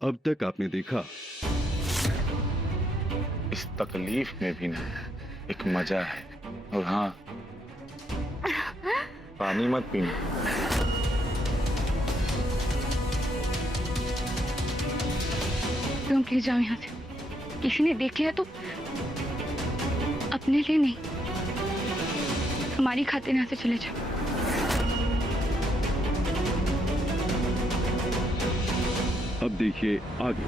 अब तक आपने देखा। इस तकलीफ में भी ना एक मजा है। और हाँ, पानी मत पीना। तुम प्लीज जाओ यहाँ से। किसी ने देख लिया तो अपने लिए नहीं, हमारी खातिर यहाँ से चले जाओ। अब देखिए आगे।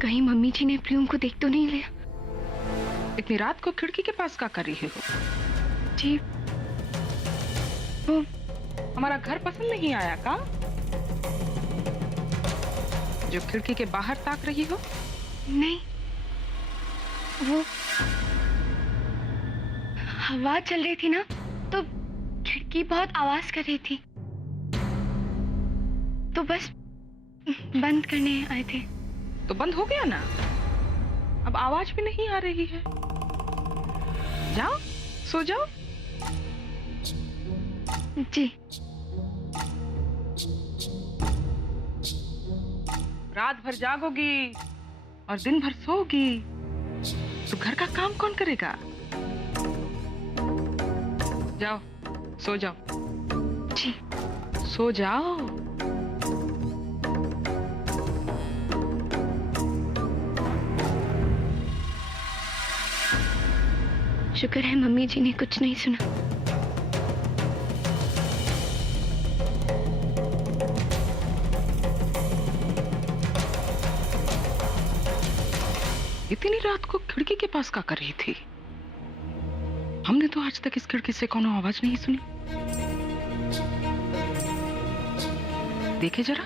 कहीं मम्मी जी ने प्रियम को देख तो नहीं लिया? इतनी रात को खिड़की के पास क्या कर रही हो? जी वो हमारा घर पसंद नहीं आया का, जो खिड़की के बाहर ताक रही हो? नहीं, वो हवा चल रही थी ना, तो खिड़की बहुत आवाज कर रही थी, तो बस बंद करने आए थे। तो बंद हो गया ना, अब आवाज भी नहीं आ रही है। जाओ सो जाओ। जी। रात भर जागोगी और दिन भर सोगी, तो घर का काम कौन करेगा? जाओ सो जाओ। जी सो जाओ। शुक्र है मम्मी जी ने कुछ नहीं सुना। इतनी रात को खिड़की के पास क्या कर रही थी? हमने तो आज तक इस खिड़की से कोनो आवाज नहीं सुनी। देखे जरा।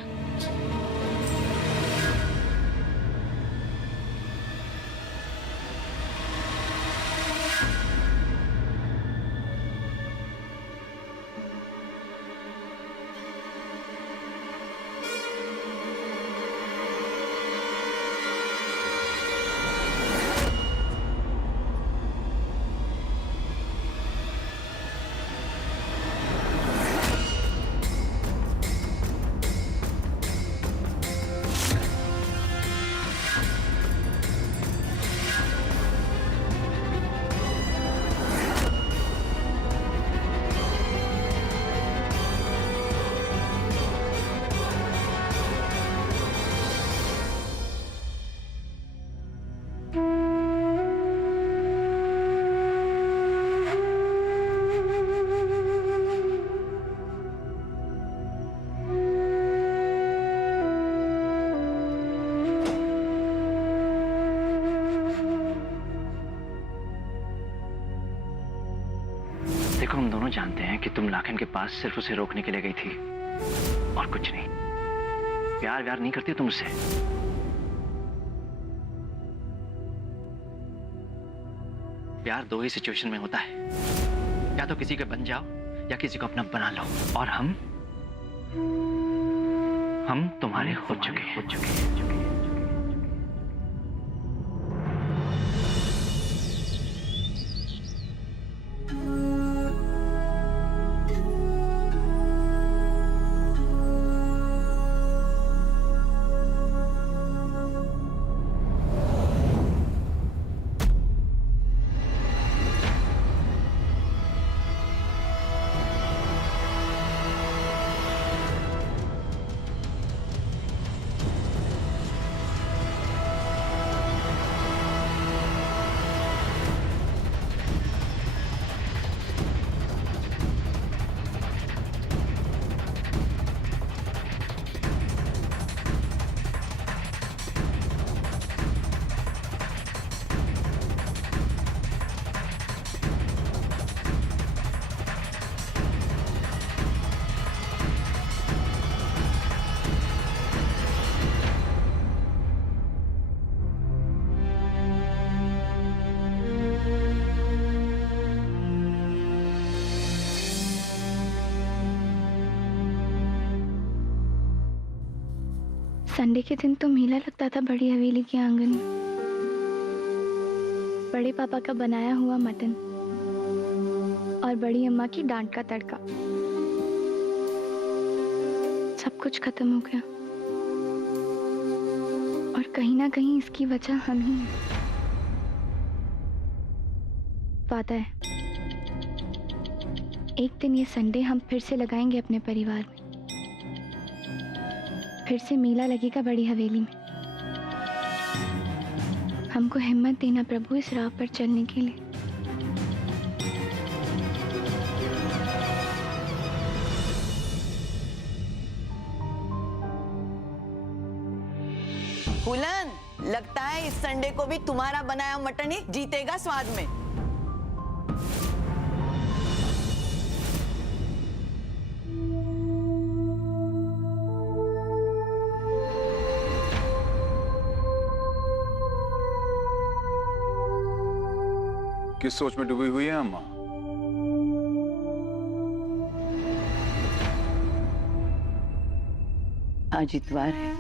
देखो, हम दोनों जानते हैं कि तुम लाखन के पास सिर्फ उसे रोकने के लिए गई थी और कुछ नहीं। प्यार व्यार नहीं करती तुम उससे। प्यार दो ही सिचुएशन में होता है, या तो किसी के बन जाओ या किसी को अपना बना लो। और हम तुम्हारे हो चुके हैं। संडे के दिन तो मेला लगता था बड़ी हवेली के आंगन में। बड़े पापा का बनाया हुआ मटन, और बड़ी अम्मा की डांट का तड़का। सब कुछ खत्म हो गया और कहीं ना कहीं इसकी वजह हम ही हैं। वादा है, एक दिन ये संडे हम फिर से लगाएंगे अपने परिवार में। फिर से मेला लगेगा बड़ी हवेली में। हमको हिम्मत देना प्रभु इस राह पर चलने के लिए। फूलन, लगता है इस संडे को भी तुम्हारा बनाया मटन ही जीतेगा स्वाद में। किस सोच में डूबी हुई है अम्मा? आज इतवार है।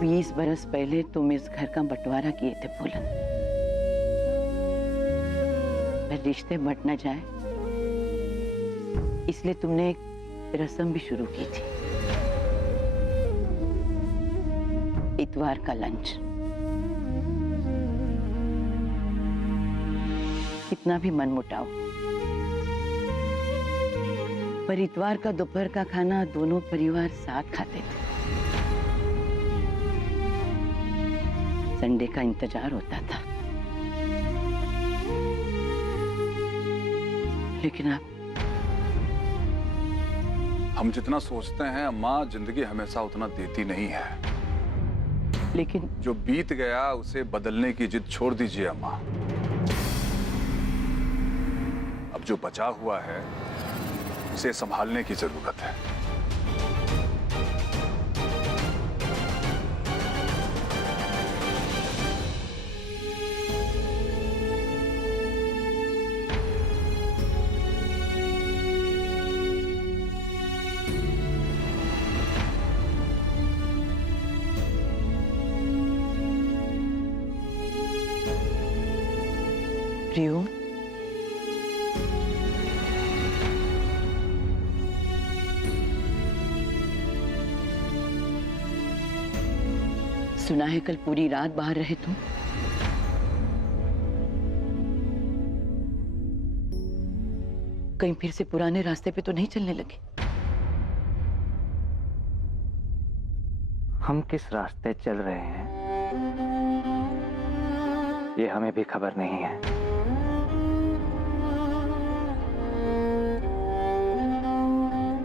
20 बरस पहले तुम इस घर का बंटवारा किए थे फूलन। पर रिश्ते बंट न जाए इसलिए तुमने एक रस्म भी शुरू की थी। इतवार का लंच। कितना भी मन मुटाओ, पर इतवार का दोपहर का खाना दोनों परिवार साथ खाते थे। संडे का इंतजार होता था। लेकिन अब हम जितना सोचते हैं अम्मा, जिंदगी हमेशा उतना देती नहीं है। लेकिन जो बीत गया उसे बदलने की जिद छोड़ दीजिए अम्मा। अब जो बचा हुआ है उसे संभालने की जरूरत है। प्रियो, सुना है कल पूरी रात बाहर रहे तुम। कहीं फिर से पुराने रास्ते पे तो नहीं चलने लगे? हम किस रास्ते चल रहे हैं ये हमें भी खबर नहीं है।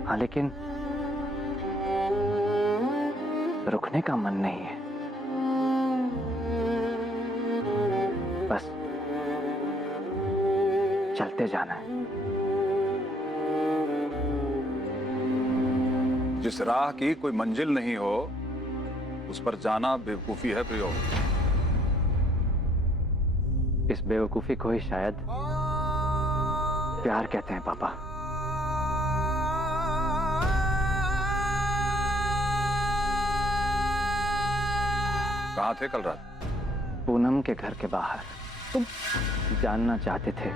हाँ, लेकिन रुकने का मन नहीं है। बस चलते जाना है। जिस राह की कोई मंजिल नहीं हो उस पर जाना बेवकूफी है प्रियो। इस बेवकूफी को ही शायद प्यार कहते हैं पापा। कहाँ थे कल रात? पूनम के घर के बाहर। तुम जानना चाहते थे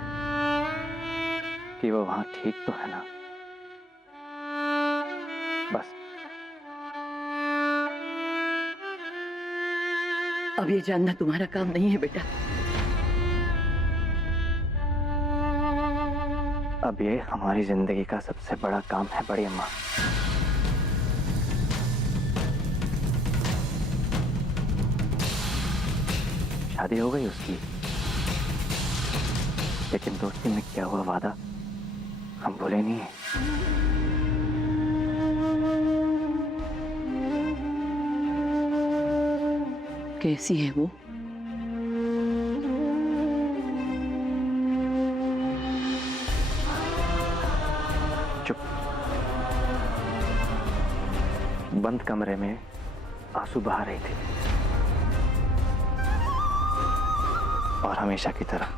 कि वो वहां ठीक तो है ना? बस। अब ये जानना तुम्हारा काम नहीं है बेटा। अब ये हमारी जिंदगी का सबसे बड़ा काम है बड़ी अम्मा। शादी हो गई उसकी, लेकिन दोस्ती में किया हुआ वादा हम भूले नहीं है। कैसी है वो? चुप। बंद कमरे में आंसू बहा रही थी और हमेशा की तरह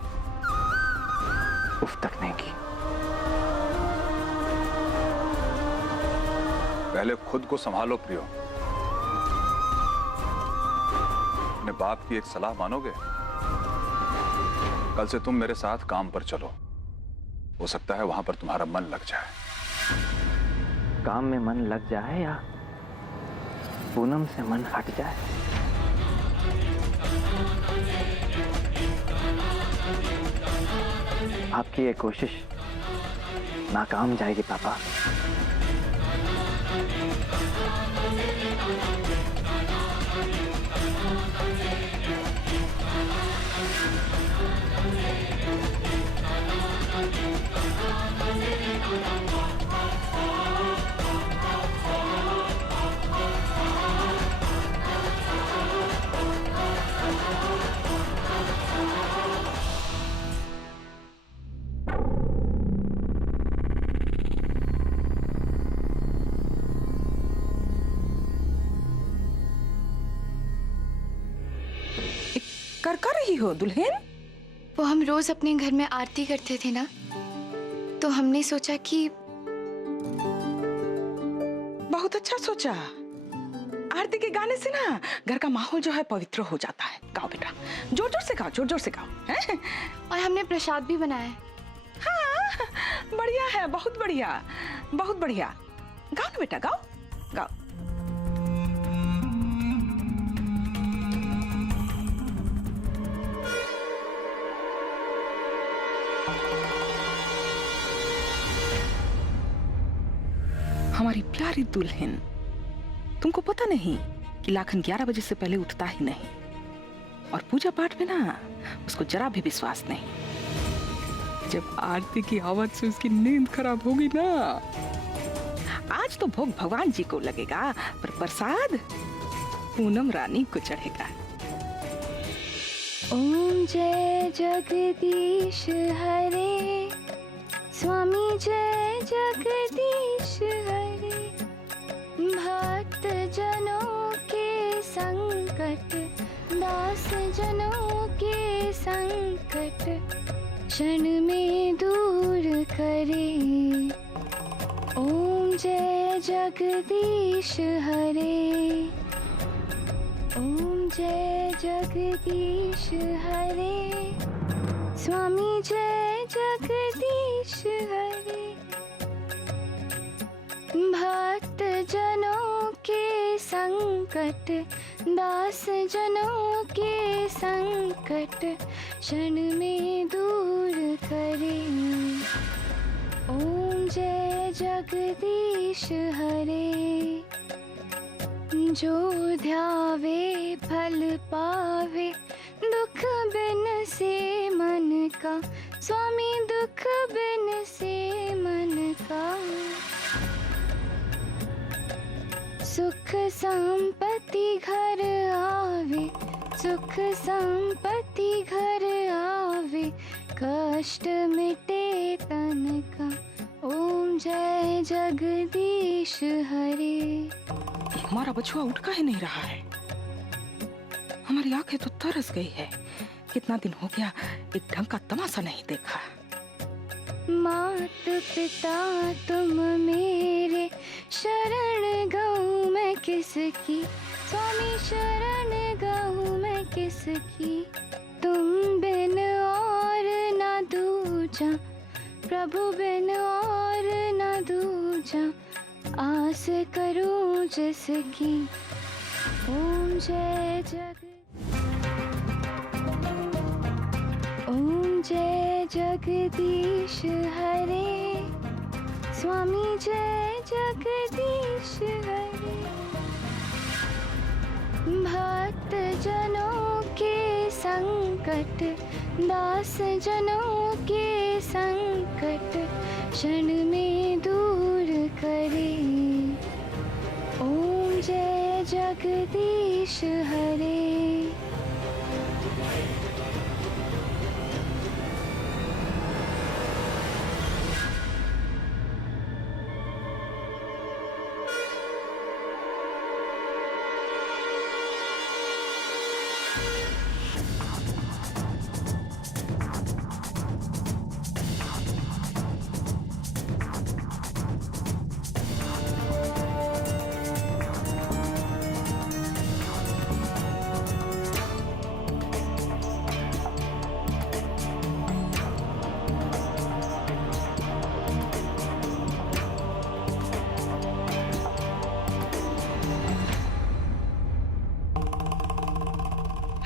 उफ तक नहीं की। पहले खुद को संभालो प्रियो। अपने बाप की एक सलाह मानोगे? कल से तुम मेरे साथ काम पर चलो, हो सकता है वहां पर तुम्हारा मन लग जाए। काम में मन लग जाए या पूनम से मन हट जाए। आपकी ये कोशिश नाकाम जाएगी पापा। कर रही हो दुल्हन? वो हम रोज अपने घर में आरती करते थे ना, तो हमने सोचा कि बहुत अच्छा सोचा। आरती के गाने से ना घर का माहौल जो है पवित्र हो जाता है। गाओ बेटा, जोर जोर से गाओ, जोर जोर से गाओ। हैं? और हमने प्रसाद भी बनाया है। हाँ, बढ़िया है, बहुत बढ़िया, बहुत बढ़िया। गाओ ना बेटा, गाओ गाओ। हमारी प्यारी दुल्हन, तुमको पता नहीं कि लाखन 11 बजे से पहले उठता ही नहीं, और पूजा पाठ में ना उसको जरा भी विश्वास नहीं। जब आरती की आवाज से उसकी नींद खराब होगी ना, आज तो भोग भगवान जी को लगेगा, पर प्रसाद पूनम रानी को चढ़ेगा। ओम जय जगदीश हरे, स्वामी जय जगदीश हरे, भक्त जनों के संकट, दास जनों के संकट, क्षण में दूर करे। ओम जय जगदीश हरे, ओम जय जगदीश हरे, स्वामी जय जगदीश हरे, भक्त जनों के संकट, दास जनों के संकट, क्षण में दूर करे। ओम जय जगदीश हरे, जो ध्यावे फल पावे, दुख बिन से मन का, स्वामी दुख बिन से मन का, सुख संपत्ति घर आवे, सुख संपत्ति घर आवे, कष्ट मिटे तन का। ओम जय जगदीश हरे। हमारा बछुआ उठ का ही नहीं रहा है, हमारी आंखें तो तरस गई है। कितना दिन हो गया एक ढंग का तमाशा नहीं देखा। मात पिता तुम मेरे, शरण गाऊं मैं किसकी, स्वामी शरण गाऊं मैं किसकी, तुम बिन और ना दूजा, प्रभु बिन और ना दूजा, आस करूं जिसकी। ओम जय ओम जय जगदीश हरे, स्वामी जय जगदीश हरे, भक्त जनों के संकट, दास जनों के संकट, क्षण में दूर करे। ओम जय जगदीश हरे।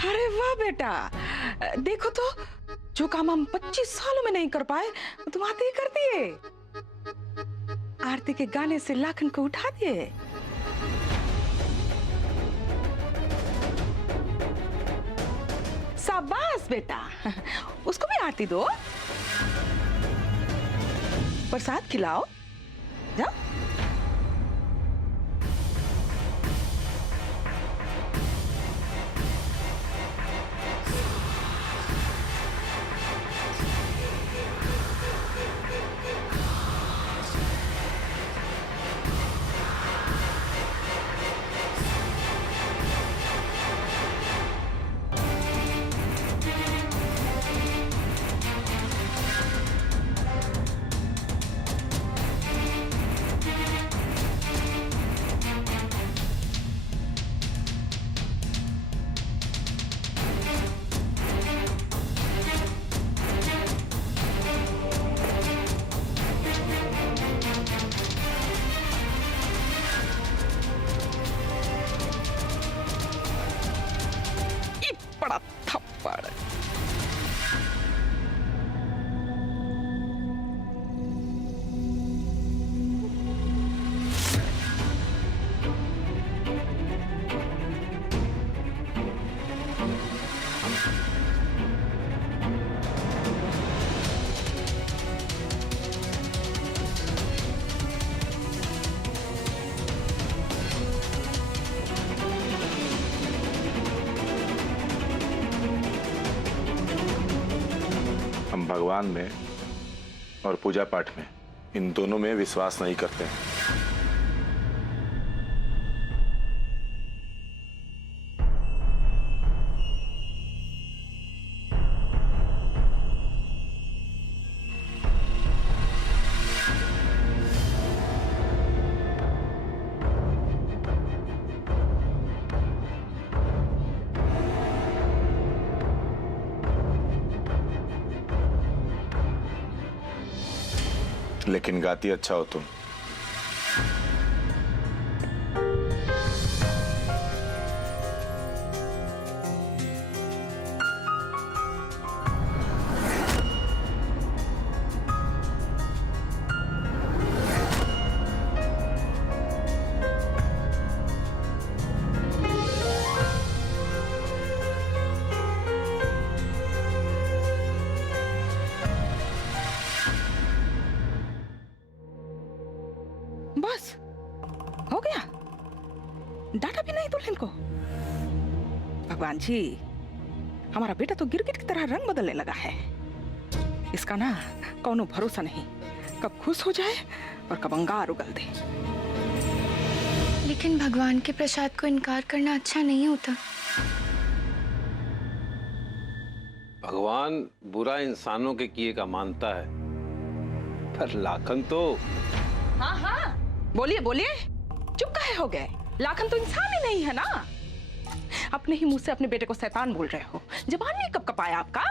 अरे वाह बेटा, देखो तो जो काम हम 25 सालों में नहीं कर पाए तुम आते ही कर दिए। आरती के गाने से लाखन को उठा दिए। शाबाश बेटा, उसको भी आरती दो, प्रसाद खिलाओ, जाओ। बड़ा थप्पड़। हम भगवान में और पूजा पाठ में, इन दोनों में विश्वास नहीं करते हैं। लेकिन गाती अच्छा हो तुम। बस हो गया, डाटा भी नहीं दुल्हन को। भगवान जी, हमारा बेटा तो गिरगिट की तरह रंग बदलने लगा है। इसका ना कौनो भरोसा नहीं, कब खुश हो जाए और कब अंगार उगल दे। लेकिन भगवान के प्रसाद को इनकार करना अच्छा नहीं होता। भगवान बुरा इंसानों के किए का मानता है, पर लाखन तो। हाँ हाँ, बोलिए बोलिए, चुप काहे हो गए? लाखन तो इंसान ही नहीं है ना। अपने ही मुंह से अपने बेटे को शैतान बोल रहे हो। जबान नहीं कब कपाया आपका?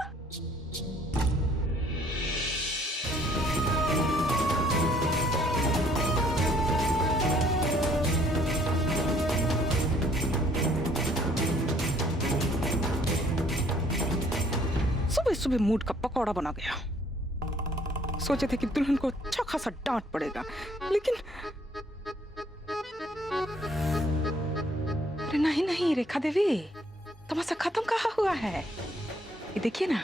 सुबह सुबह मूड का पकौड़ा बना गया। सोचे थे कि दुल्हन को अच्छा खासा डांट पड़ेगा, लेकिन अरे नहीं नहीं रेखा देवी, तमाशा खत्म कहाँ हुआ है। ये देखिए ना,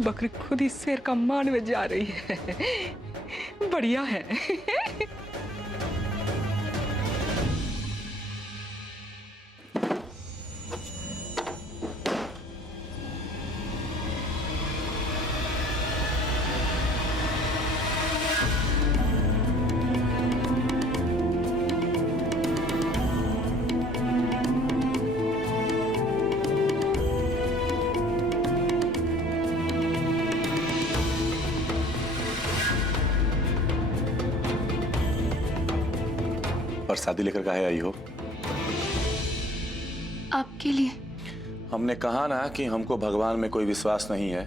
बकरी खुद ही शेर का मान में जा रही है। बढ़िया है। और शादी लेकर काहे आई हो? आपके लिए। हमने कहा ना कि हमको भगवान में कोई विश्वास नहीं है।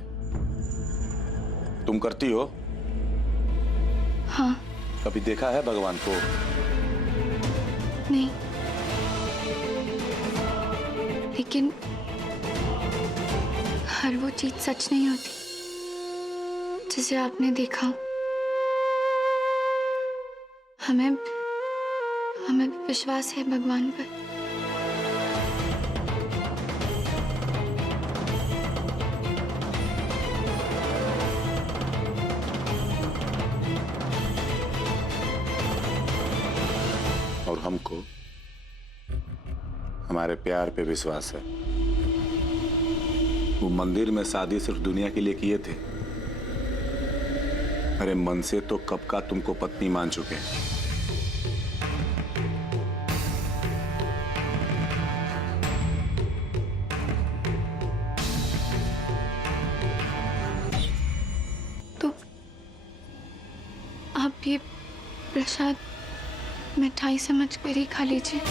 तुम करती हो? हाँ। कभी देखा है भगवान को? नहीं, लेकिन हर वो चीज सच नहीं होती जिसे आपने देखा हो। हमें हमें विश्वास है भगवान पर। और हमको हमारे प्यार पे विश्वास है। वो मंदिर में शादी सिर्फ दुनिया के लिए किए थे, अरे मन से तो कब का तुमको पत्नी मान चुके हैं। तो आप ये प्रसाद मिठाई समझ कर ही खा लीजिए।